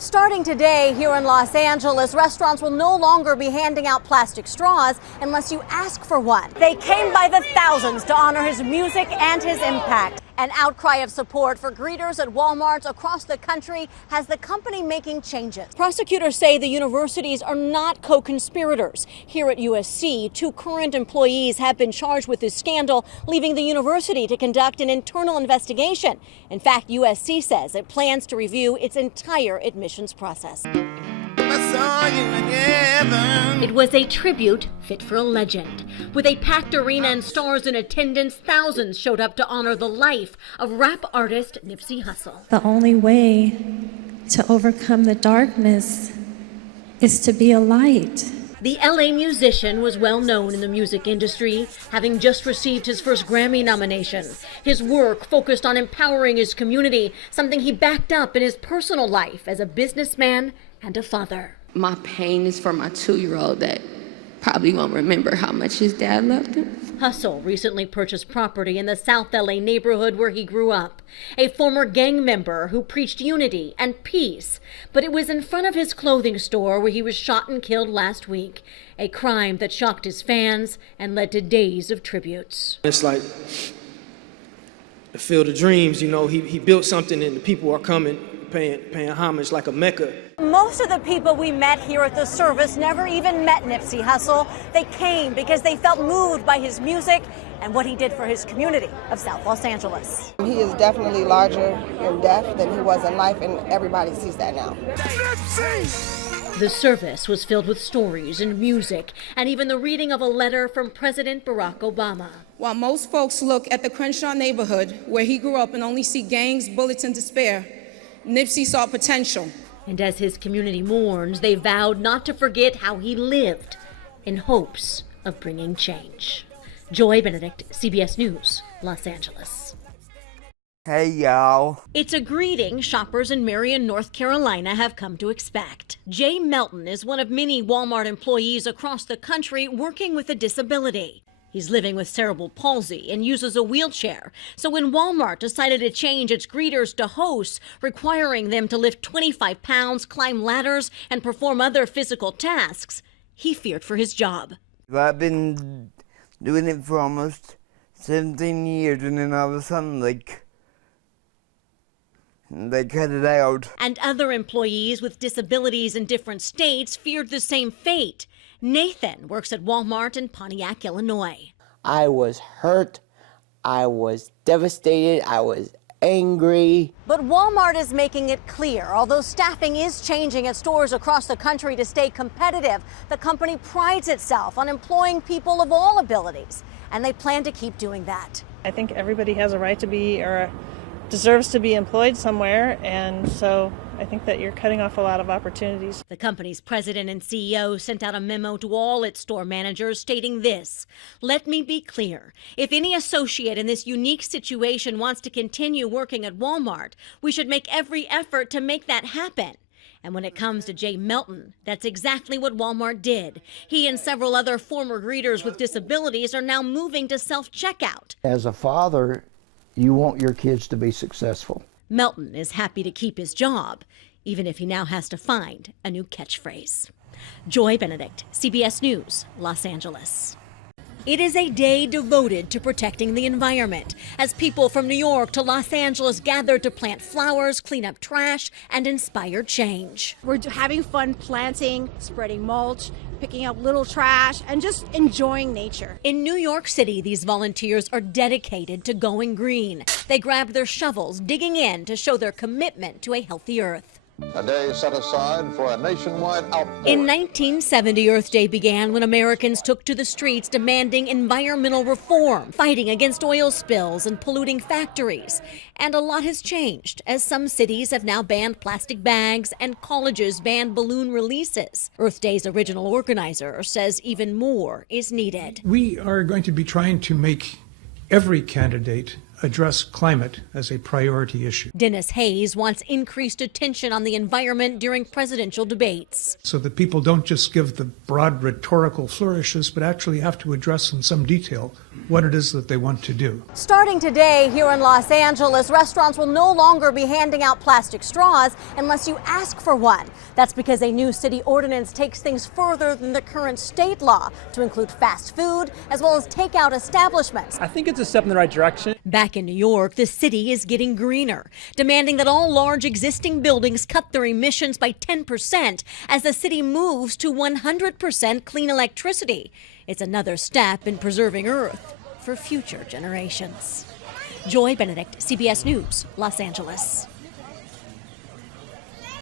Starting today here in Los Angeles, restaurants will no longer be handing out plastic straws unless you ask for one. They came by the thousands to honor his music and his impact. An outcry of support for greeters at Walmarts across the country has the company making changes. Prosecutors say the universities are not co-conspirators. Here at USC, 2 current employees have been charged with this scandal, leaving the university to conduct an internal investigation. In fact, USC says it plans to review its entire admissions process. It was a tribute fit for a legend. With a packed arena and stars in attendance, thousands showed up to honor the life of rap artist Nipsey Hussle. The only way to overcome the darkness is to be a light. The LA musician was well known in the music industry, having just received his first Grammy nomination. His work focused on empowering his community, something he backed up in his personal life as a businessman and a father. My pain is for my 2-year-old that probably won't remember how much his dad loved him. Hussle recently purchased property in the South LA neighborhood where he grew up. A former gang member who preached unity and peace. But it was in front of his clothing store where he was shot and killed last week. A crime that shocked his fans and led to days of tributes. It's like the Field of Dreams, you know, he built something and the people are coming, paying homage like a Mecca. Most of the people we met here at the service never even met Nipsey Hussle. They came because they felt moved by his music and what he did for his community of South Los Angeles. He is definitely larger in death than he was in life, and everybody sees that now. The service was filled with stories and music, and even the reading of a letter from President Barack Obama. While most folks look at the Crenshaw neighborhood where he grew up and only see gangs, bullets, and despair, Nipsey saw potential. And as his community mourns, they vowed not to forget how he lived in hopes of bringing change. Joy Benedict, CBS News, Los Angeles. Hey, y'all. It's a greeting shoppers in Marion, North Carolina have come to expect. Jay Melton is one of many Walmart employees across the country working with a disability. He's living with cerebral palsy and uses a wheelchair. So when Walmart decided to change its greeters to hosts, requiring them to lift 25 pounds, climb ladders, and perform other physical tasks, he feared for his job. I've been doing it for almost 17 years, and then all of a sudden, they cut it out. And other employees with disabilities in different states feared the same fate. Nathan works at Walmart in Pontiac, Illinois. I was hurt, I was devastated, I was angry. But Walmart is making it clear, although staffing is changing at stores across the country to stay competitive, the company prides itself on employing people of all abilities, and they plan to keep doing that. I think everybody has a right to be or deserves to be employed somewhere, and so I think that you're cutting off a lot of opportunities. The company's president and CEO sent out a memo to all its store managers stating this: "Let me be clear. If any associate in this unique situation wants to continue working at Walmart, we should make every effort to make that happen." And when it comes to Jay Melton, that's exactly what Walmart did. He and several other former greeters with disabilities are now moving to self-checkout. As a father, you want your kids to be successful. Melton is happy to keep his job, even if he now has to find a new catchphrase. Joy Benedict, CBS News, Los Angeles. It is a day devoted to protecting the environment as people from New York to Los Angeles gather to plant flowers, clean up trash, and inspire change. We're having fun planting, spreading mulch, picking up little trash, and just enjoying nature. In New York City, these volunteers are dedicated to going green. They grabbed their shovels, digging in to show their commitment to a healthy Earth. A day set aside for a nationwide outpouring. In 1970, Earth Day began when Americans took to the streets demanding environmental reform, fighting against oil spills and polluting factories. And a lot has changed, as some cities have now banned plastic bags and colleges banned balloon releases. Earth Day's original organizer says even more is needed. We are going to be trying to make every candidate address climate as a priority issue. Dennis Hayes wants increased attention on the environment during presidential debates. So that people don't just give the broad rhetorical flourishes, but actually have to address in some detail what it is that they want to do. Starting today here in Los Angeles, restaurants will no longer be handing out plastic straws unless you ask for one. That's because a new city ordinance takes things further than the current state law to include fast food as well as takeout establishments. I think it's a step in the right direction. Back in New York, the city is getting greener, demanding that all large existing buildings cut their emissions by 10% as the city moves to 100% clean electricity. It's another step in preserving Earth for future generations. Joy Benedict, CBS News, Los Angeles.